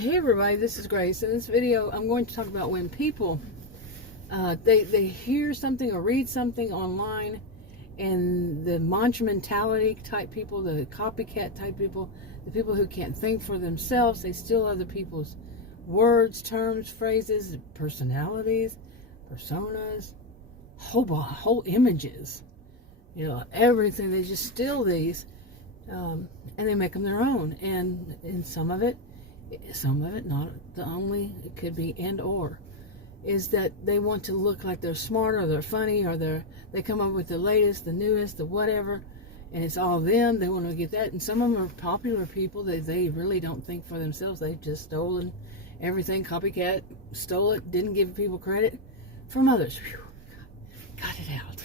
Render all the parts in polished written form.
Hey everybody, this is Grace. In this video, I'm going to talk about when people, they hear something or read something online, and the mantra mentality type people, the copycat type people, the people who can't think for themselves, they steal other people's words, terms, phrases, personalities, personas, whole images, everything. They just steal these, and they make them their own. And in some of it, not the only, it could be and or, is that they want to look like they're smart, or they're funny, or they come up with the latest, the newest, the whatever, and it's all them. They want to get that. And some of them are popular people that they really don't think for themselves. They've just stolen everything. Copycat stole it, didn't give people credit from others. Whew, got it out.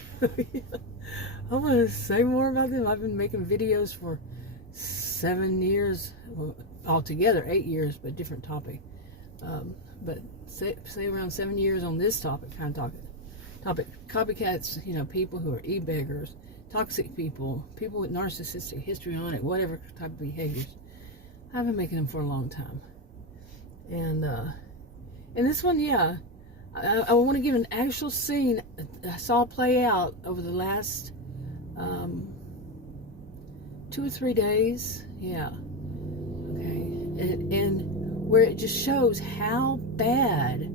I want to say more about them. I've been making videos for 7 years, well, altogether 8 years, but different topic. But say around 7 years on this topic, kind of topic. Copycats, people who are e-beggars, toxic people with narcissistic history on it, whatever type of behaviors. I've been making them for a long time. And this one, I want to give an actual scene I saw play out over the last 2 or 3 days. Yeah. Okay. And where it just shows how bad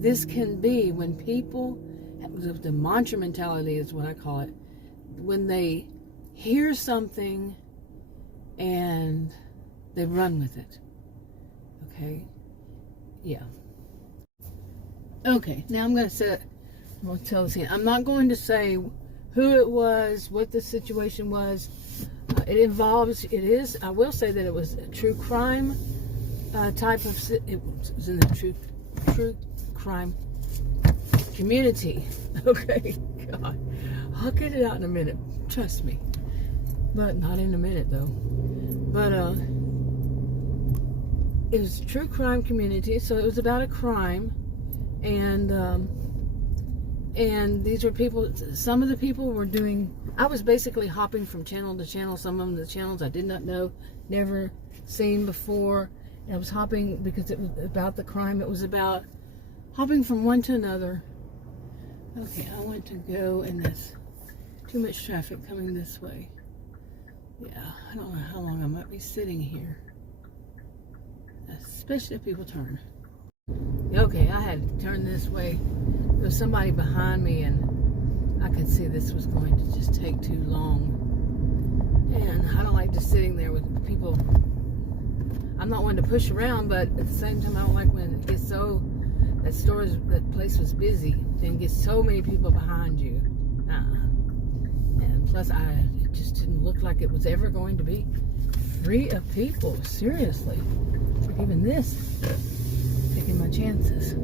this can be when people, the mantra mentality is what I call it, when they hear something and they run with it. Okay. Yeah. Okay, now I'm going to tell the scene. I'm not going to say who it was, what the situation was. I will say that it was a true crime type of, it was in the true crime community. Okay, God. I'll get it out in a minute, trust me. But not in a minute, though. But, it was a true crime community, so it was about a crime. And these were people, some of the people were doing, I was basically hopping from channel to channel. Some of them, the channels I did not know, never seen before. And I was hopping because it was about the crime. It was about hopping from one to another. Okay, I want to go in this, too much traffic coming this way. Yeah, I don't know how long I might be sitting here, especially if people turn. Okay, I had to turn this way. There was somebody behind me, and I could see this was going to just take too long. And I don't like just sitting there with people. I'm not one to push around, but at the same time, I don't like when it gets so, that place was busy, and gets so many people behind you. And plus, it just didn't look like it was ever going to be free of people. Seriously, even this. Taking my chances.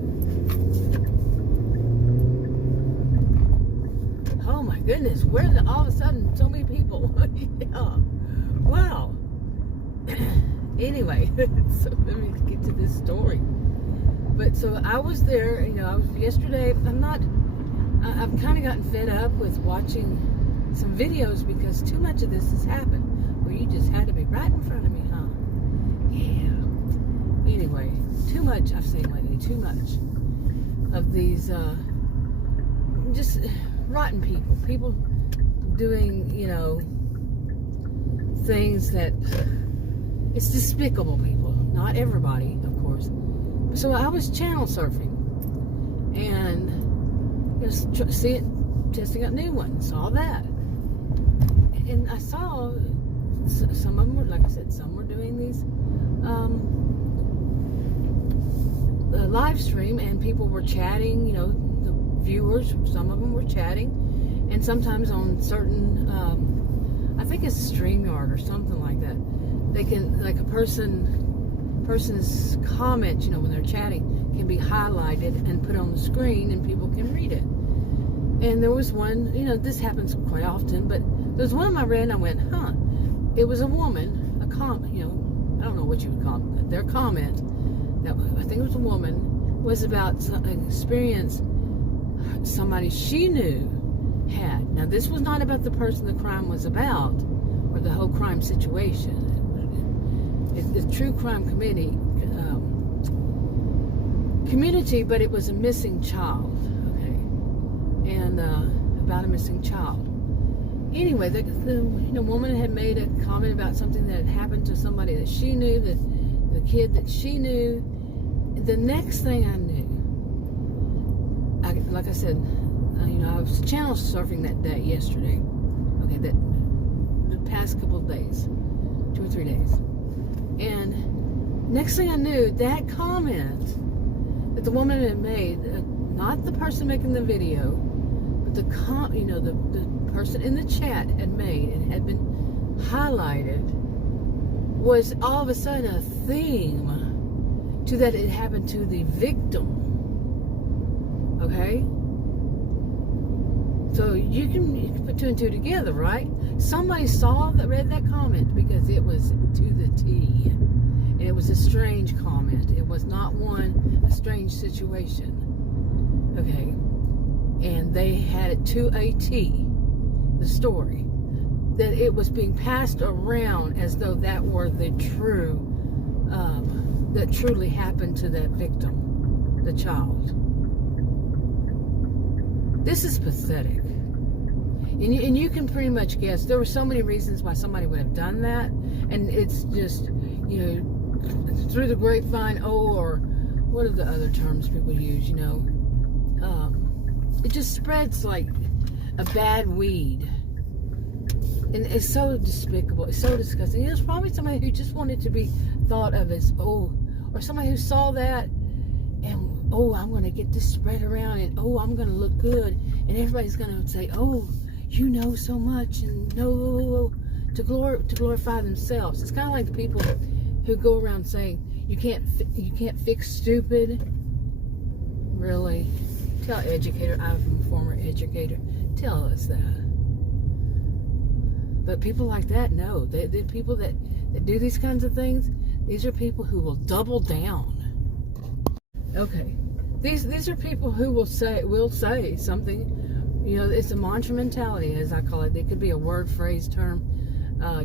Oh my goodness, where did all of a sudden so many people? Yeah. Wow. Anyway, so let me get to this story. But so I was there, I was yesterday. I've kind of gotten fed up with watching some videos because too much of this has happened where you just had to be right in front of me, huh? Yeah. Anyway, too much I've seen lately, too much of these just rotten people doing, things that, it's despicable people, not everybody, of course. So I was channel surfing and just testing out new ones, saw that. And I saw some of them were, like I said, some were doing these live stream, and people were chatting, the viewers, some of them were chatting, and sometimes on certain, I think it's StreamYard or something like that, they can, like a person's comment, when they're chatting, can be highlighted and put on the screen, and people can read it. And there was one, this happens quite often, but there was one I read and I went, huh, it was a woman, a comment, I don't know what you would call it, their comment, I think it was a woman, was about an experience somebody she knew had. Now, this was not about the person the crime was about, or the whole crime situation. The True Crime Committee community, but it was a missing child, okay, and about a missing child. Anyway, the woman had made a comment about something that had happened to somebody that she knew, the kid that she knew. The next thing I knew, like I said, I was channel surfing that day yesterday. Okay, the past couple of days, 2 or 3 days, and next thing I knew, that comment that the woman had made, not the person making the video, but the person in the chat had made and had been highlighted, was all of a sudden a theme to that it happened to the victim. Okay? So you can put two and two together, right? Somebody read that comment, because it was to the T. And it was a strange comment. It was not a strange situation. Okay? And they had it to a T, the story, that it was being passed around as though that were the that truly happened to that victim, the child. This is pathetic. And you can pretty much guess. There were so many reasons why somebody would have done that. And it's just, through the grapevine, or what are the other terms people use, it just spreads like a bad weed. And it's so despicable. It's so disgusting. It's probably somebody who just wanted to be thought of as, or somebody who saw that and, I'm going to get this spread around, and, I'm going to look good. And everybody's going to say, you know so much, and to glorify themselves. It's kind of like the people who go around saying, you can't fix stupid. Really? Tell educator, I'm a former educator, tell us that. But people like that, no. The people that do these kinds of things, these are people who will double down. Okay. These are people who will say something. It's a mantra mentality, as I call it. It could be a word, phrase, term,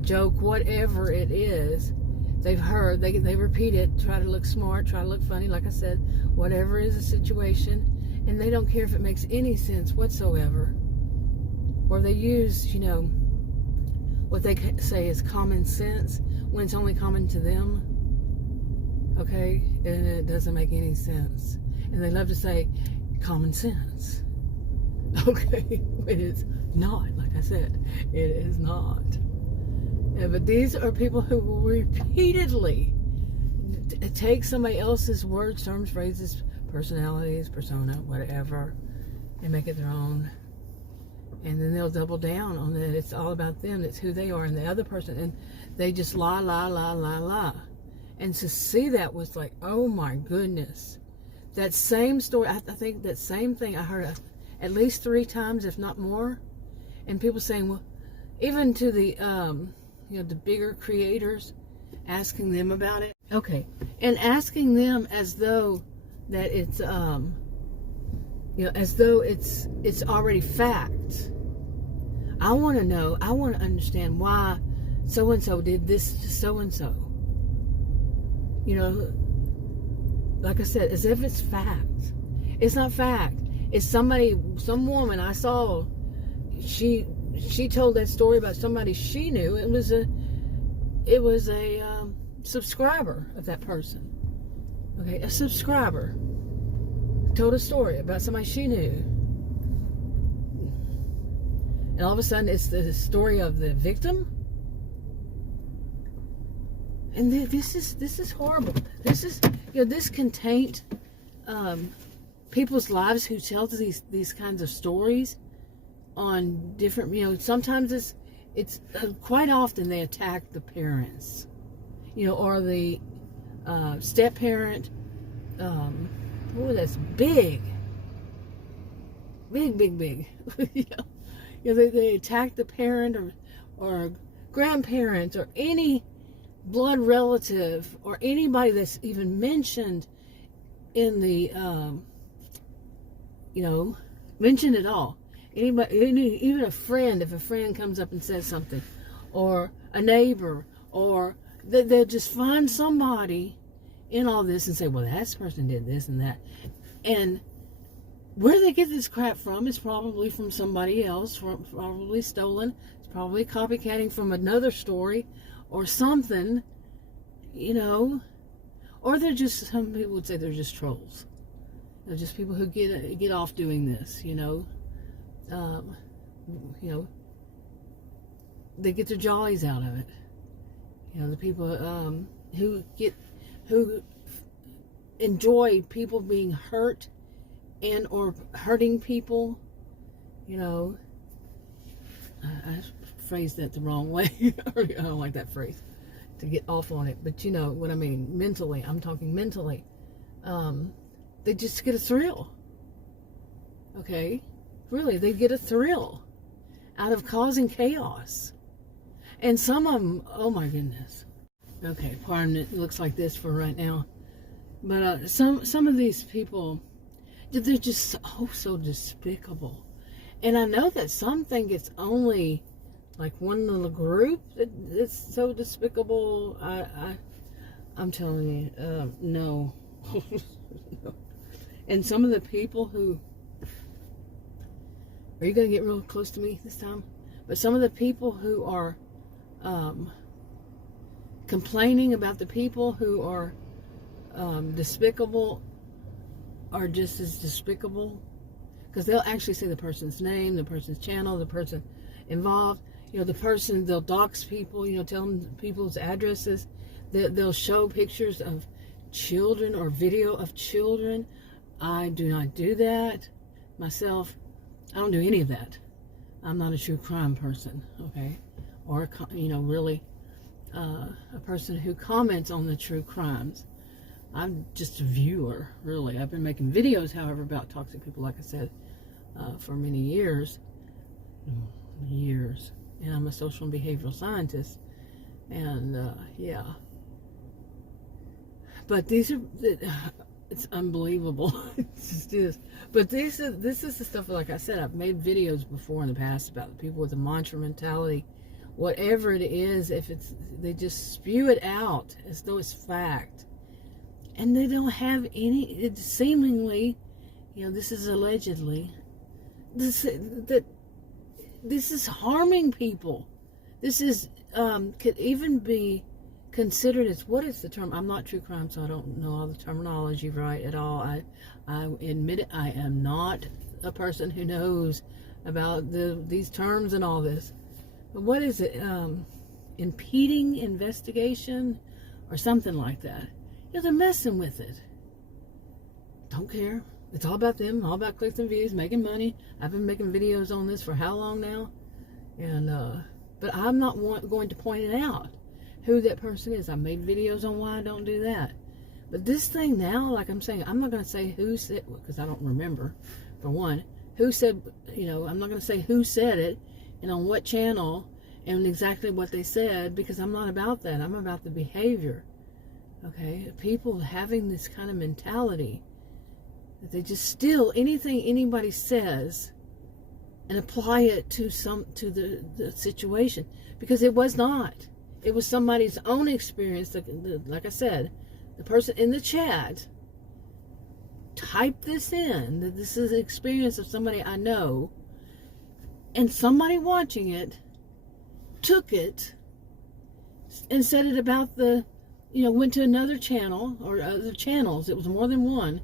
joke, whatever it is. They've heard, they repeat it, try to look smart, try to look funny, like I said, whatever is the situation, and they don't care if it makes any sense whatsoever. Or they use, what they say is common sense, when it's only common to them. Okay? And it doesn't make any sense. And they love to say common sense. Okay? It is not, like I said. It is not. Yeah, but these are people who will repeatedly take somebody else's words, terms, phrases, personalities, persona, whatever, and make it their own. And then they'll double down on that. It's all about them. It's who they are and the other person. And they just lie. And to see that was like, oh my goodness. That same story, I think that same thing I heard at least 3 times, if not more. And people saying, well, even to the, the bigger creators, asking them about it. Okay. And asking them as though that it's, as though it's already fact. I want to know, I want to understand why so-and-so did this to so-and-so. Like I said, as if it's fact. It's not fact. It's some woman I saw, she told that story about somebody she knew. It was a subscriber of that person. Okay, a subscriber told a story about somebody she knew. And all of a sudden, it's the story of the victim. And this is horrible. This can taint people's lives who tell these kinds of stories on different. Sometimes it's quite often they attack the parents, or the step parent. That's big. They attack the parent or grandparents or any blood relative or anybody that's even mentioned in the, mentioned at all. Anybody, even a friend, if a friend comes up and says something, or a neighbor, or they'll just find somebody in all this and say, well, that person did this and that. And where they get this crap from is probably from somebody else, probably stolen. It's probably copycatting from another story or something, you know. Or they're just, some people would say they're just trolls. They're just people who get off doing this, you know. You know, they get their jollies out of it. You know, the people who enjoy people being hurt and or hurting people. You know, I phrased that the wrong way. I don't like that phrase, to get off on it, but you know what I mean. Mentally, I'm talking mentally. They just get a thrill. Okay, really, they get a thrill out of causing chaos. And some of them, oh my goodness. Okay, pardon it looks like this for right now. But some of these people, they're just so despicable. And I know that some think it's only like one little group that's so despicable. I'm telling you, no. No. And some of the people who, are you going to get real close to me this time? But some of the people who are complaining about the people who are despicable are just as despicable, because they'll actually say the person's name, the person's channel, the person involved, you know, the person, they'll dox people, you know, tell them people's addresses. They'll show pictures of children or video of children. I do not do that myself. I don't do any of that. I'm not a true crime person, okay? Or, you know, really a person who comments on the true crimes. I'm just a viewer, really. I've been making videos, however, about toxic people, like I said, for many years. And I'm a social and behavioral scientist. And, yeah. But these are... It's unbelievable. It just is. But this is the stuff, like I said, I've made videos before in the past about the people with the mantra mentality. Whatever it is, if it's, they just spew it out as though it's fact. And they don't have any, it's seemingly, you know, this is allegedly, this is harming people. This is, could even be considered as, what is the term? I'm not true crime, so I don't know all the terminology right at all. I admit it, I am not a person who knows about these terms and all this. But what is it? Impeding investigation or something like that. You know, they're messing with it. Don't care. It's all about them, all about clicks and views, making money. I've been making videos on this for how long now? And but I'm not going to point it out who that person is. I made videos on why I don't do that. But this thing now, like I'm saying, I'm not going to say who said, because I don't remember, for one, who said, you know, I'm not going to say who said it and on what channel and exactly what they said, because I'm not about that. I'm about the behavior. Okay? People having this kind of mentality that they just steal anything anybody says and apply it to the situation, because it was not. It was somebody's own experience. Like I said, the person in the chat typed this in, that this is an experience of somebody I know, and somebody watching it took it and said it about the, you know, went to another channel or other channels, it was more than one,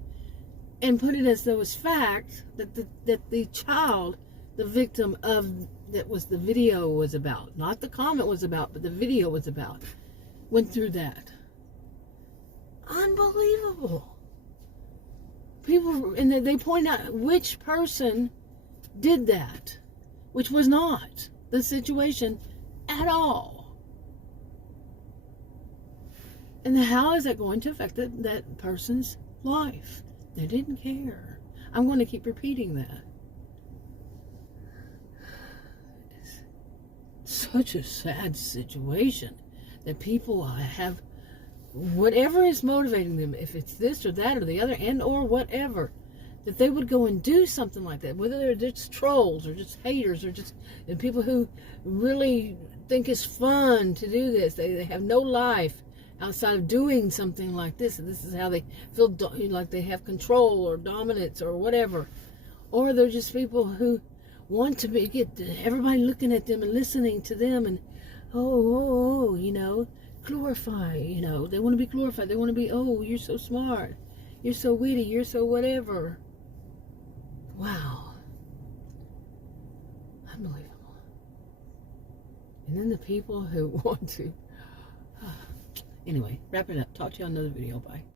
and put it as though it's fact that the child, the victim of, that was the video was about, not the comment was about, but the video was about, went through that. Unbelievable. People, and they point out which person did that, which was not the situation at all. And how is that going to affect that person's life? They didn't care. I'm going to keep repeating that. Such a sad situation that people have, whatever is motivating them, if it's this or that or the other, and or whatever, that they would go and do something like that, whether they're just trolls or just haters or just people who really think it's fun to do this. They have no life outside of doing something like this. And this is how they feel like they have control or dominance or whatever. Or they're just people who want to get everybody looking at them and listening to them and, glorify, They want to be glorified. They want to be, oh, you're so smart. You're so witty. You're so whatever. Wow. Unbelievable. And then the people who want to... Anyway, wrap it up. Talk to you on another video. Bye.